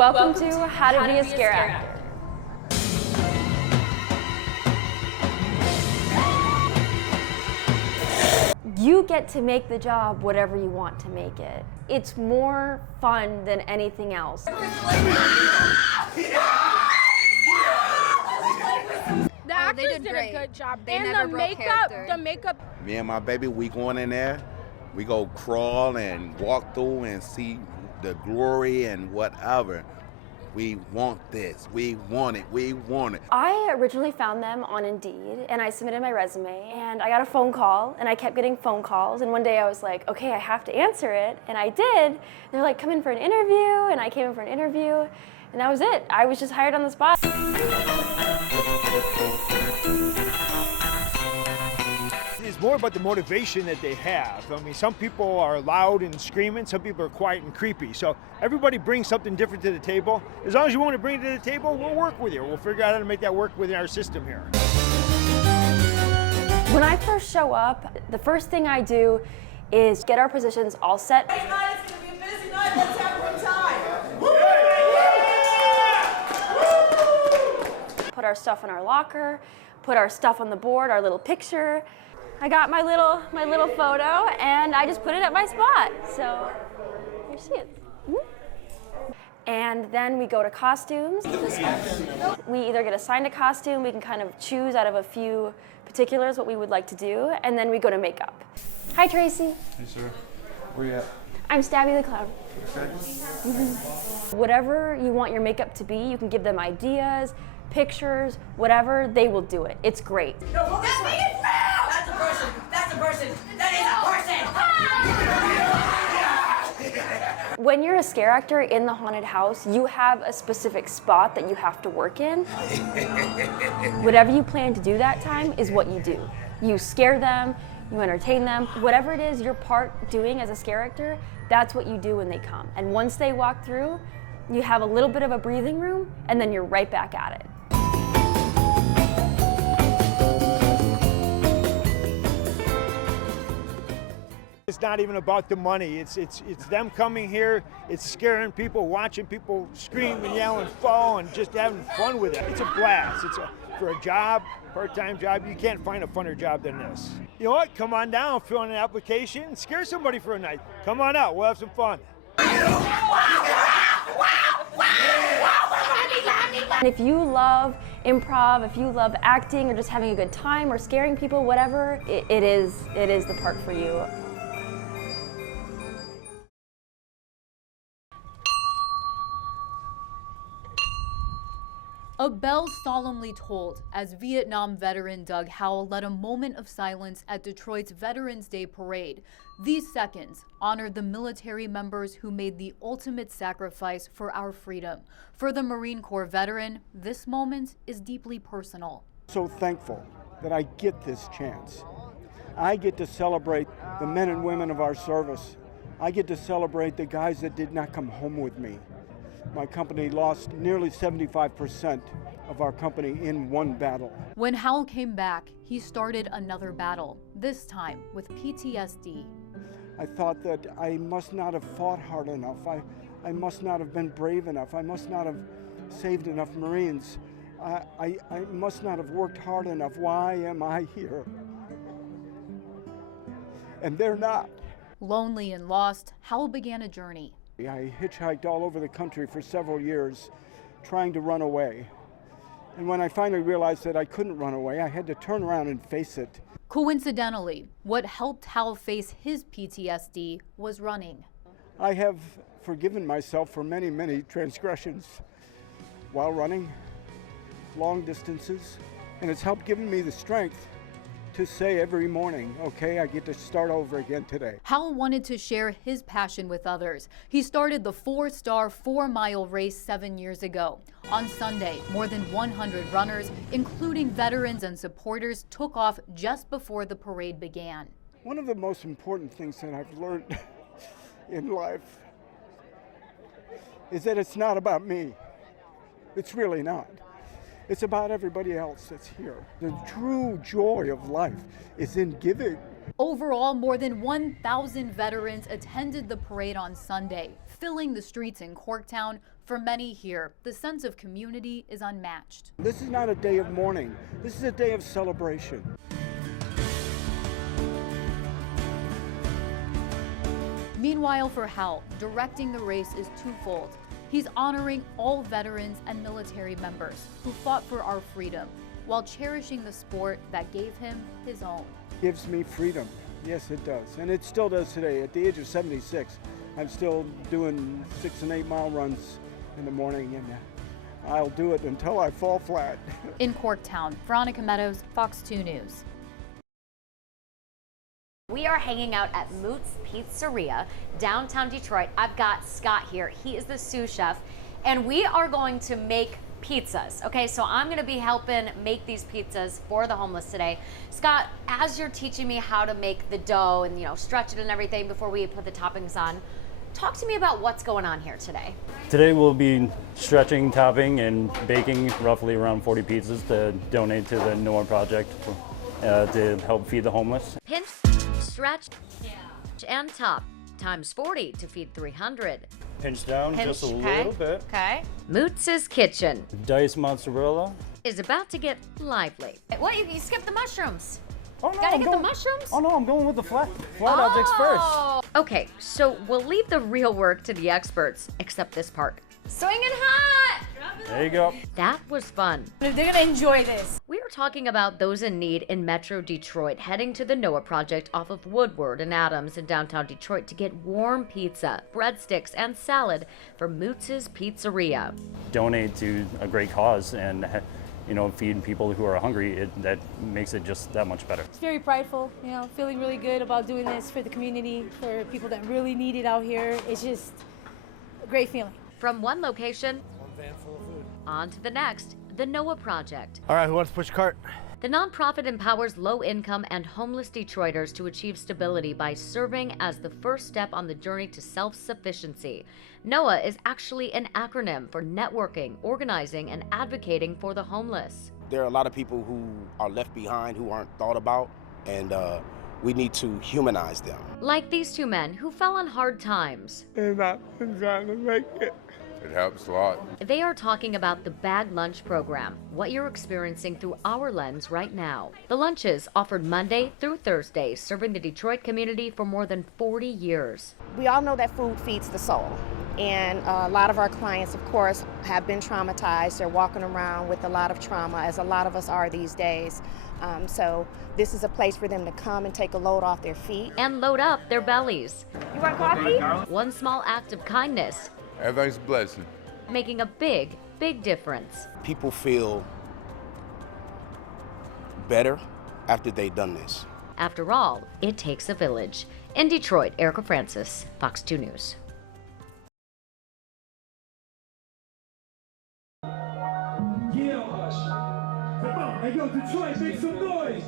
Welcome to How to Be a Scare Actor. You get to make the job whatever you want to make it. It's more fun than anything else. The actors did a good job. They never broke character. The makeup. Me and my baby, we going in there. We go crawl and walk through and see the glory and whatever. We want this. We want it. We want it. I originally found them on Indeed, and I submitted my resume, and I got a phone call, and I kept getting phone calls, and one day I was like, okay, I have to answer it, and I did. They're like, come in for an interview, and I came in for an interview, and that was it. I was just hired on the spot. It's more about the motivation that they have. I mean, some people are loud and screaming, some people are quiet and creepy. So everybody brings something different to the table. As long as you want to bring it to the table, we'll work with you. We'll figure out how to make that work within our system here. When I first show up, the first thing I do is get our positions all set. Tonight is going to be a busy night. Let's have a good time. Put our stuff in our locker, put our stuff on the board, our little picture. I got my little photo, and I just put it at my spot. So you see it. And then we go to costumes. We either get assigned a costume, we can kind of choose out of a few particulars what we would like to do, and then we go to makeup. Hi, Tracy. Hey, sir. Where you at? I'm Stabby the Clown. Okay. Whatever you want your makeup to be, you can give them ideas, pictures, whatever, they will do it. It's great. No, look this way. That's a person. That's a person. That is a person. When you're a scare actor in the haunted house, you have a specific spot that you have to work in. Whatever you plan to do that time is what you do. You scare them, you entertain them. Whatever it is your part doing as a scare actor, that's what you do when they come. And once they walk through, you have a little bit of a breathing room, and then you're right back at it. It's not even about the money. It's them coming here. It's scaring people, watching people scream and yell and fall, and just having fun with it. It's a blast. For a job, part-time job, you can't find a funner job than this. You know what? Come on down, fill in an application, scare somebody for a night. Come on out. We'll have some fun. And if you love improv, if you love acting or just having a good time or scaring people, whatever, it is the part for you. A bell solemnly tolled as Vietnam veteran Doug Howell led a moment of silence at Detroit's Veterans Day Parade. These seconds honored the military members who made the ultimate sacrifice for our freedom. For the Marine Corps veteran, this moment is deeply personal. So thankful that I get this chance. I get to celebrate the men and women of our service. I get to celebrate the guys that did not come home with me. My company lost nearly 75% of our company in one battle. When Howell came back, he started another battle, this time with PTSD. I thought that I must not have fought hard enough. I must not have been brave enough. I must not have saved enough Marines. I must not have worked hard enough. Why am I here? And they're not. Lonely and lost, Howell began a journey. I hitchhiked all over the country for several years, trying to run away. And when I finally realized that I couldn't run away, I had to turn around and face it. Coincidentally, what helped Howell face his PTSD was running. I have forgiven myself for many, many transgressions while running long distances, and it's helped giving me the strength to say every morning, okay, I get to start over again today. Howell wanted to share his passion with others. He started the 4-star 4-mile race 7 years ago. On Sunday, more than 100 runners, including veterans and supporters, took off just before the parade began. One of the most important things that I've learned in life is that it's not about me. It's really not. It's about everybody else that's here. The true joy of life is in giving. Overall, more than 1,000 veterans attended the parade on Sunday, filling the streets in Corktown For many here, the sense of community is unmatched. This is not a day of mourning. This is a day of celebration. Meanwhile, for Hal, directing the race is twofold. He's honoring all veterans and military members who fought for our freedom, while cherishing the sport that gave him his own. Gives me freedom. Yes, it does. And it still does today. At the age of 76, I'm still doing 6 and 8 mile runs in the morning, and I'll do it until I fall flat. In Corktown, Veronica Meadows, Fox 2 News. We are hanging out at Moot's Pizzeria, downtown Detroit. I've got Scott here. He is the sous chef, and we are going to make pizzas. Okay, so I'm going to be helping make these pizzas for the homeless today. Scott, as you're teaching me how to make the dough and, stretch it and everything before we put the toppings on, talk to me about what's going on here today. Today we'll be stretching, topping, and baking roughly around 40 pizzas to donate to the Noah Project to help feed the homeless. Pinch, stretch, and top, times 40 to feed 300. Pinch down just a little bit. Okay. Moots' Kitchen Diced mozzarella. is about to get lively. What? You skipped the mushrooms. Oh no, Gotta get the mushrooms? Oh no, I'm going with the flat objects first. Okay, so we'll leave the real work to the experts, except this part. Swinging hot! There you go. That was fun. They're gonna enjoy this. We are talking about those in need in Metro Detroit, heading to the Noah Project off of Woodward and Adams in downtown Detroit to get warm pizza, breadsticks, and salad for Moots' Pizzeria. Donate to a great cause and feed people who are hungry. That makes it just that much better. It's very prideful, feeling really good about doing this for the community, for people that really need it out here. It's just a great feeling. From one location, on to the next, the Noah Project. All right, who wants to push a cart? The nonprofit empowers low-income and homeless Detroiters to achieve stability by serving as the first step on the journey to self-sufficiency. NOAH is actually an acronym for networking, organizing, and advocating for the homeless. There are a lot of people who are left behind, who aren't thought about, and we need to humanize them. Like these two men who fell on hard times. And I'm trying to make it. It helps a lot. They are talking about the Bag Lunch program, what you're experiencing through our lens right now. The lunches offered Monday through Thursday, serving the Detroit community for more than 40 years. We all know that food feeds the soul. And a lot of our clients, of course, have been traumatized. They're walking around with a lot of trauma, as a lot of us are these days. So this is a place for them to come and take a load off their feet. And load up their bellies. You want coffee? One small act of kindness. Everything's a blessing. Making a big, big difference. People feel better after they've done this. After all, it takes a village. In Detroit, Erica Francis, Fox 2 News. Yeah, hush. Come on, hey yo, Detroit, make some noise.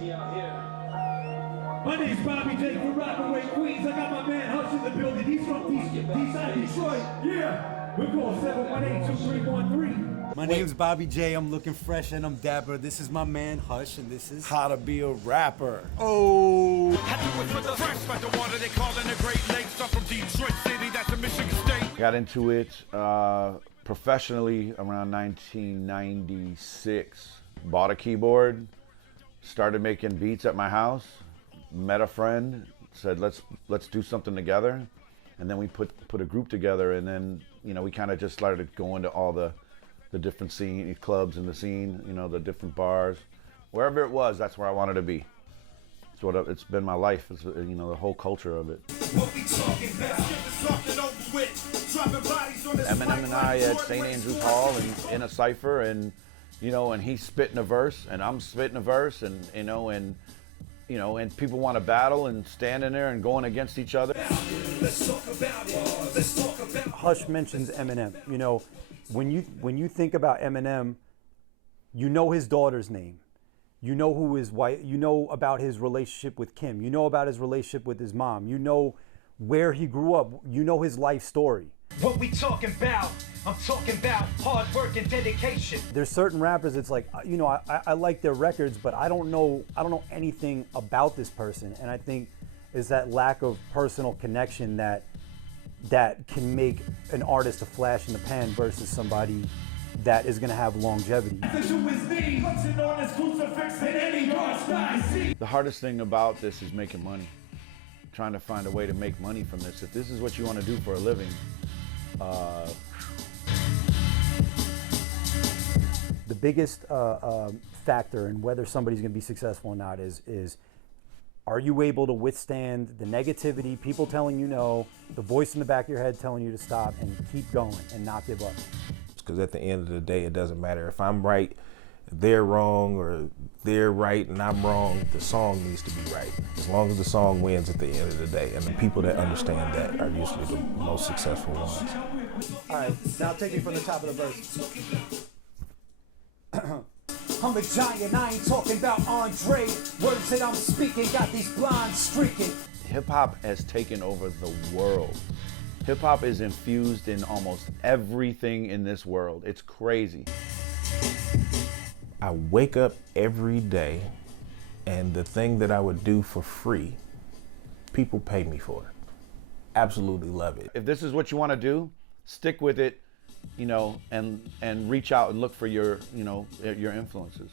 My name's Bobby J from Rockaway, Queens. I got my man Hush in the building. He's from East Side Detroit. Yeah, we're going 718-2313. My name's Bobby J. I'm looking fresh and I'm dapper. This is my man Hush, and this is How to Be a Rapper. Oh. Got into it professionally around 1996. Bought a keyboard, started making beats at my house. Met a friend, said let's do something together, and then we put a group together, and then we kind of just started going to all the different clubs in the scene, the different bars, wherever it was. That's where I wanted to be. It's been my life. It's the whole culture of it. Eminem and I at St. Andrews Hall and in a cipher, and and he's spitting a verse and I'm spitting a verse, and and people want to battle and stand in there and going against each other. Hush mentions Eminem. When you think about Eminem, you know his daughter's name. You know who his wife, you know about his relationship with Kim. You know about his relationship with his mom. You know where he grew up. You know his life story. What we talking about? I'm talking about hard work and dedication. There's certain rappers, it's like, I like their records, but I don't know anything about this person. And I think it's that lack of personal connection that that can make an artist a flash in the pan versus somebody that is going to have longevity. The hardest thing about this is making money. Trying to find a way to make money from this. If this is what you want to do for a living, the biggest factor in whether somebody's going to be successful or not is are you able to withstand the negativity, people telling you no, the voice in the back of your head telling you to stop, and keep going and not give up. Because at the end of the day, it doesn't matter if I'm right, they're wrong, or they're right and I'm wrong. The song needs to be right. As long as the song wins at the end of the day, and the people that understand that are usually the most successful ones. All right, now take me from the top of the verse. I'm a giant, I ain't talking about Andre. Words that I'm speaking got these blinds streaking. Hip hop has taken over the world. Hip hop is infused in almost everything in this world. It's crazy. I wake up every day, and the thing that I would do for free, people pay me for it. Absolutely love it. If this is what you want to do, stick with it, you know, and reach out and look for your, you know, your influences.